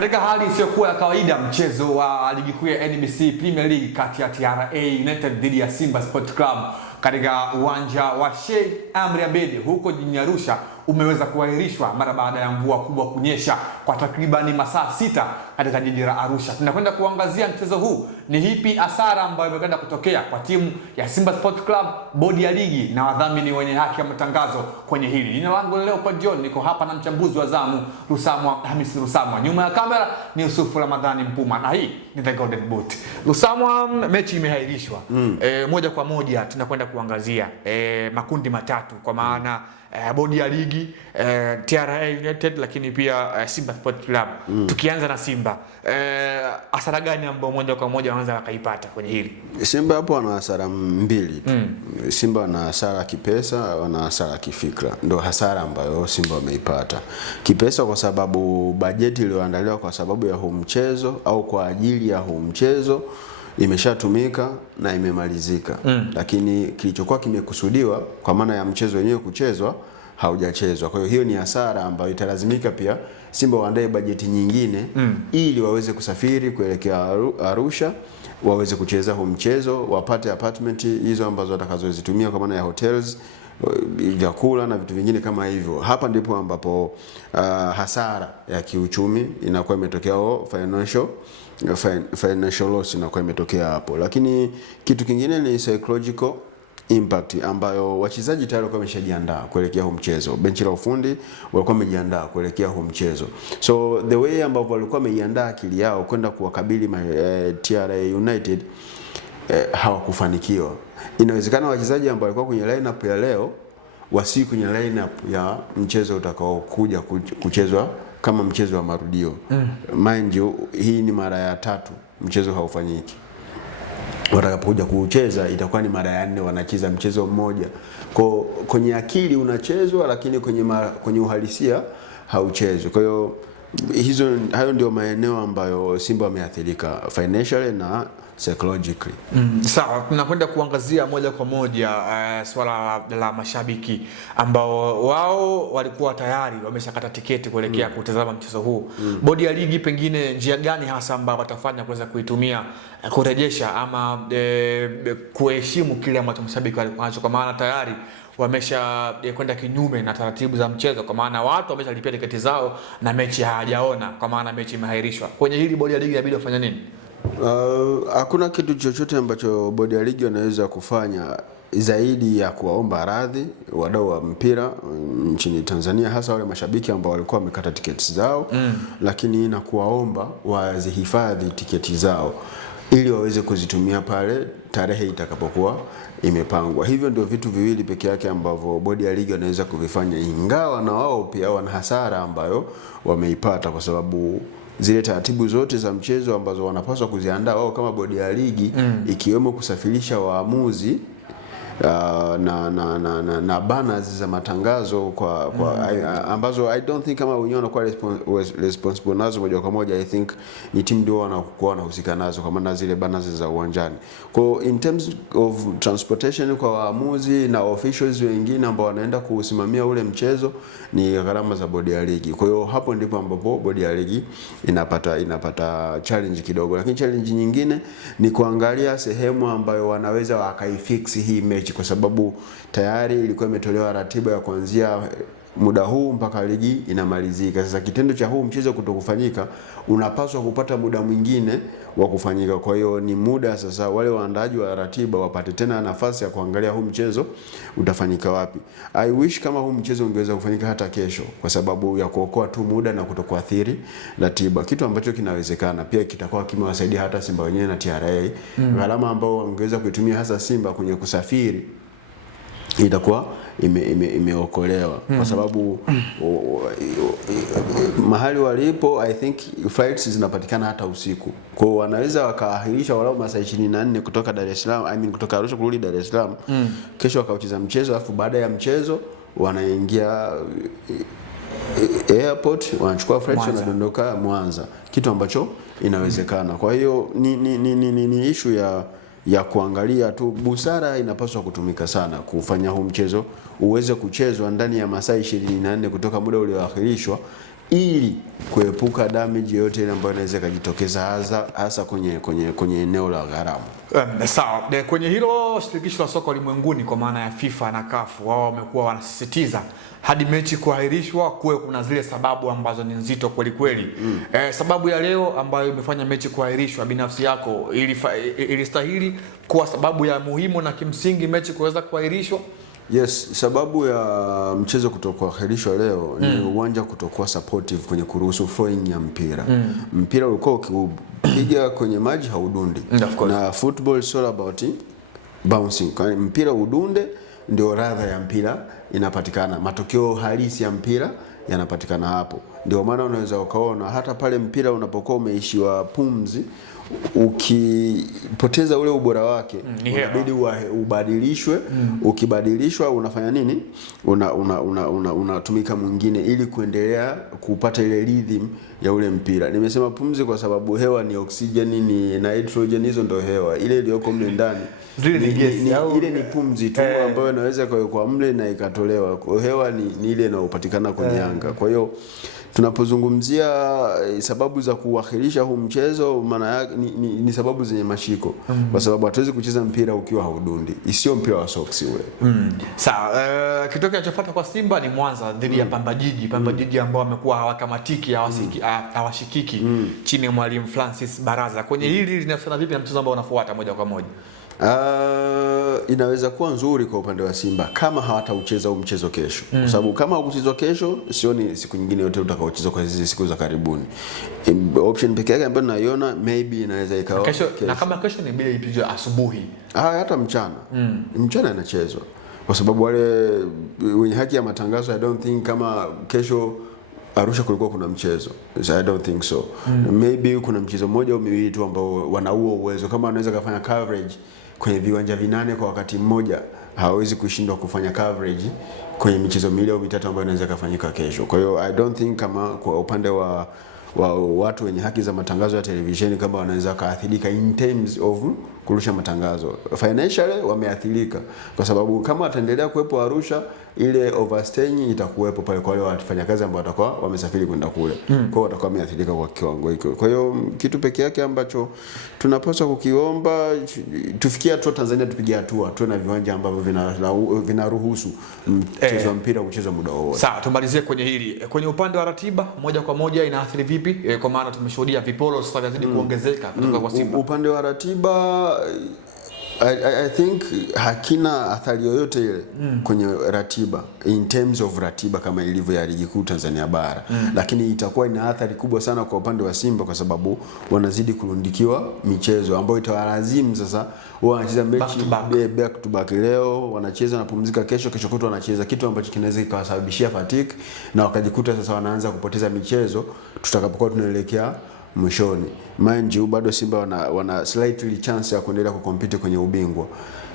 Katika hali isiyokuwa ya kawaida, mchezo wa ligi kuu ya NBC Premier League kati ya TRA United dhidi ya Simba Sport Club katika uwanja wa Sheikh Amri Abeid huko jijini Arusha umeweza kuahirishwa mara baada ya mvua kubwa kunyesha kwa takribani masaa 6 katika jiji la Arusha. Tunakwenda kuangazia mchezo huu, ni hipi hasara ambayo imekwenda kutokea kwa timu ya Simba Sport Club, bodi ya ligi na wadhamini wenye haki ya matangazo kwenye hili. Jina langu leo kwa John, niko hapa na mchambuzi wa zamu Lusamwa Hamisi Lusamwa. Nyuma ya kamera ni Yusufu Ramadhani Mpuma na hii ni The Golden Boot. Lusamwa, mechi imeahirishwa. Moja kwa moja tunakwenda kuangazia makundi matatu kwa maana bodi ya ligi, TRA United, lakini pia Simba Sport Club. Tukianza na Simba, hasara gani ambayo moja kwa moja wanaanza wakaipata kwenye hili? Simba hapo wana hasara mbili. Simba wana hasara kipesa, wana hasara kifikra. Ndio hasara ambayo Simba wameipata. Kipesa kwa sababu bajeti iliyoandaliwa kwa sababu ya huu mchezo au kwa ajili ya huu mchezo imeshatumika na imemalizika. Lakini kilichokuwa kimekusudiwa kwa maana ya mchezo wenyewe kuchezwa haujachezwa. Kwa hiyo ni hasara ambayo italazimika pia Simba waandae bajeti nyingine ili waweze kusafiri kuelekea Arusha, waweze kucheza huu mchezo, wapate apartment hizo ambazo watakazozitumia kwa maana ya hotels, vyakula na vitu vingine kama hivyo. Hapa ndipo ambapo hasara ya kiuchumi inakuwa imetokea, financial loss inakuwa imetokea hapo. Lakini kitu kingine ni psychological impact ambayo wachezaji tayari walikuwa wameshajiandaa kuelekea huu mchezo. Benchi la ufundi walikuwa wamejiandaa kuelekea huu mchezo. So the way ambavyo walikuwa wamejiandaa akili yao kwenda kuwakabili TRA United hawakufanikiwa. Inawezekana wachezaji ambao walikuwa kwenye lineup ya leo wasi kwenye lineup ya mchezo utakao kuja kuchezwa kama mchezo wa marudio. Mind you, hii ni mara ya 3 mchezo haufanyiki. Watakapokuja kucheza itakuwa ni mara ya 4 wanacheza mchezo mmoja. Kwenye akili unachezwa, lakini kwenye uhalisia hauchezwi. Kwa hiyo hayo ndio maeneo ambayo Simba wameathirika financially na psychologically. Sawa, tunakwenda kuangazia moja kwa moja swala la mashabiki ambao wao walikuwa tayari wameshakata tiketi kuelekea kutazama mchezo huu. Bodi ya ligi pengine njia gani hasa ambao watafanya kuweza kuitumia kurejesha ama kuheshimu kile ambacho mashabiki walikuwa nacho, kwa maana tayari wamesha kwenda kinyume na taratibu za mchezo, kwa maana watu wameshalipia tiketi zao na mechi hawajaona, kwa maana mechi imeahirishwa. Kwenye hili bodi ya ligi inabidi wafanye nini? Hakuna kitu chochote ambacho bodi ya ligi wanaweza kufanya zaidi ya kuwaomba radhi wadau wa mpira nchini Tanzania, hasa wale mashabiki ambao walikuwa wamekata tiketi zao, lakini na kuwaomba wazihifadhi tiketi zao ili waweze kuzitumia pale tarehe itakapokuwa imepangwa. Hivyo ndio vitu viwili peke yake ambavyo bodi ya ligi wanaweza kuvifanya, ingawa na wao pia wana hasara ambayo wameipata kwa sababu zile taratibu zote za mchezo ambazo wanapaswa kuziandaa wao kama bodi ya ligi, ikiwemo kusafirisha waamuzi na banners za matangazo ambazo I don't think kama wenyewe wanakuwa responsible nazo moja kwa moja. I think ni team ndio wanakuwa wanahusika nazo kwa maana zile banners za uwanjani. Kwa in terms of transportation kwa waamuzi na officials wengine ambao wanaenda kusimamia ule mchezo ni gharama za bodi ya ligi. Kwa hiyo hapo ndipo ambapo bodi ya ligi inapata challenge kidogo, lakini challenge nyingine ni kuangalia sehemu ambayo wanaweza wakaifix hii mechi, kwa sababu tayari ilikuwa imetolewa ratiba ya kuanzia muda huu mpaka ligi inamalizika. Sasa kitendo cha huu mchezo kutokufanyika, unapaswa kupata muda mwingine wa kufanyika. Kwa hiyo ni muda sasa wale waandaji wa ratiba wapate tena nafasi ya kuangalia huu mchezo utafanyika wapi. I wish kama huu mchezo ungeweza kufanyika hata kesho, kwa sababu ya kuokoa tu muda na kutokuathiri ratiba, kitu ambacho kinawezekana. Pia kitakuwa kimewasaidia hata Simba wenyewe na TRA. Gharama ambao wangeweza kuitumia hasa Simba kwenye kusafiri itakuwa imeokolewa, kwa sababu mahali walipo I think flights zinapatikana hata usiku. Kwa hiyo wanaweza wakaahirisha walau masaa 24 kutoka Dar es Salaam, kutoka Arusha kurudi Dar es Salaam, kesho wakaucheza mchezo, alafu baada ya mchezo wanaingia airport, wanachukua flights wanadondoka Mwanza, kitu ambacho inawezekana. Kwa hiyo ni issue ya kuangalia tu. Busara inapaswa kutumika sana kufanya huu mchezo uweze kuchezwa ndani ya masaa 24 kutoka muda ulioahirishwa, ili kuepuka damage yote ile ambayo inaweza kujitokeza hasa kwenye eneo la gharama. Sawa. Kwenye hilo shirikisho la soka ulimwenguni kwa maana ya FIFA na CAF wao wamekuwa wanasisitiza hadi mechi kuahirishwa kuwe kuna zile sababu ambazo ni nzito kweli kweli. Sababu ya leo ambayo imefanya mechi kuahirishwa, binafsi yako ilistahili kuwa sababu ya muhimu na kimsingi mechi kuweza kuahirishwa? Yes, sababu ya mchezo kutokuahirishwa leo ni uwanja kutokuwa supportive kwenye kuruhusu flowing ya mpira. Mpira ulikuwa ukipiga kwenye maji haudundi. Na football is all about bouncing. Kwa mpira udunde ndio radha ya mpira inapatikana. Matokeo halisi ya mpira yanapatikana hapo. Ndio maana unaweza ukaona hata pale mpira unapokuwa umeishiwa pumzi, ukipoteza ule ubora wake unabidi ubadilishwe. Ukibadilishwa unafanya nini? Unatumika mwingine ili kuendelea kupata ile rhythm ya ule mpira. Nimesema pumzi kwa sababu hewa ni oxygen, ni nitrogen, hizo ndio hewa. Ile iliyoko mle ndani ile ni pumzi tu ambayo inaweza kwa mle na ikatolewa. Kwa hewa ni ile inayopatikana kwenye anga. Kwa hiyo tunapozungumzia sababu za kuahirisha huu mchezo, maana yake ni sababu zenye mashiko. Kwa sababu hatuwezi kucheza mpira ukiwa haudundi. Sio mpira wa soksi ule. Sawa. Kitu kinachofuata kwa Simba ni Mwanza dhidi ya Pamba Jiji. Pamba Jiji ambao wamekuwa hawakamatiki, hawashikiki chini ya mwalimu Francis Baraza. Kwenye hili linafanana vipi na mchezo ambao unafuata moja kwa moja? Inaweza kuwa nzuri kwa upande wa Simba kama hawataucheza huu mchezo kesho. Kwa sababu kama hukuchezwa kesho, sioni siku nyingine yote utakaochezwa kwa hizo siku za karibuni. Option pekee yake ambayo naiona maybe inaweza ikawa kesho. Na kama kesho ni bila ipigwe asubuhi. Hata mchana. Mchana inachezwa. Kwa sababu wale wenye haki ya matangazo, I don't think kama kesho Arusha kulikuwa kuna mchezo. So I don't think so. Maybe kuna mchezo mmoja au miwili tu ambao wana huo uwezo. Kama anaweza kufanya coverage kwenye viwanja 8 kwa wakati mmoja, hawezi kushindwa kufanya coverage kwenye michezo miwili au mitatu ambayo inaweza kufanyika kesho. Kwa hiyo I don't think kama kwa upande wa watu wenye haki za matangazo ya televisheni kama wanaweza kaathirika in terms of kurusha matangazo. Financially wameathirika kwa sababu kama ataendelea kuwepo Arusha, ile overstaying itakuwepo pale kwa wale wafanyakazi ambao watakuwa wamesafiri kwenda kule. Kwa hiyo watakuwa wameathirika kwa kiwango hicho. Kwa hiyo kitu pekee yake ambacho tunapaswa kukiomba, tufikie hatua Tanzania tupige hatua, tuwe na viwanja ambavyo vinaruhusu mchezo wa mpira kuchezwa muda wowote. Sawa, tumalizie kwenye hili. Kwenye upande wa ratiba moja kwa moja inaathiri vipi? Kwa maana tumeshuhudia viporo sasa vinazidi kuongezeka kutoka kwa Simba. Upande wa ratiba I think hakina athari yoyote ile kwenye ratiba in terms of ratiba kama ilivyo ya ligi kuu Tanzania bara. Lakini itakuwa ina athari kubwa sana kwa upande wa Simba kwa sababu wanazidi kurundikiwa michezo ambayo itawalazimu sasa wanacheza mechi back to back. Leo wanacheza na pumzika, kesho kutwa wanacheza, kitu ambacho kinaweza kikawasababishia fatigue na wakajikuta sasa wanaanza kupoteza michezo tutakapokuwa tunaelekea mwishoni. Mind you, bado Simba wana slightly chance ya kuendelea kukompete kwenye ubingwa.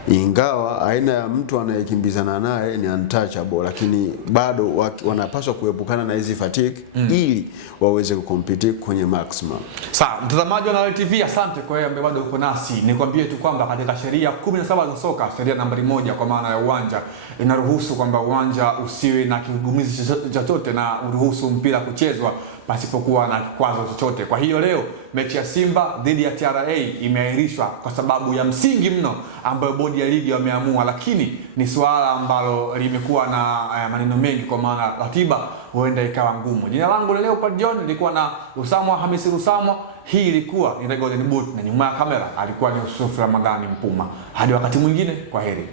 Ingawa aina ya mtu anayekimbizana naye ni untouchable, lakini bado wanapaswa kuepukana na hizi fatigue ili waweze kukompete kwenye maximum. Sawa, mtazamaji wa Nile TV, asante kwa yeye ambaye bado uko nasi. Nikwambie tu kwamba katika sheria 17 za soka, sheria nambari 1 kwa maana ya uwanja inaruhusu kwamba uwanja usiwe na kigugumizi chochote na uruhusu mpira kuchezwa pasipokuwa na kikwazo chochote. Kwa hiyo leo mechi ya Simba dhidi ya TRA imeahirishwa kwa sababu ya msingi mno ambayo bodi ya ligi wameamua, lakini ni swala ambalo limekuwa na maneno mengi kwa maana ratiba huenda ikawa ngumu. Jina langu ni Leopard John, nilikuwa na Usamwa Hamisi Rusamwa. Hii ilikuwa ni The Golden Boot na nyuma ya kamera alikuwa ni Yusuf Ramadhani Mpuma. Hadi wakati mwingine, kwa heri.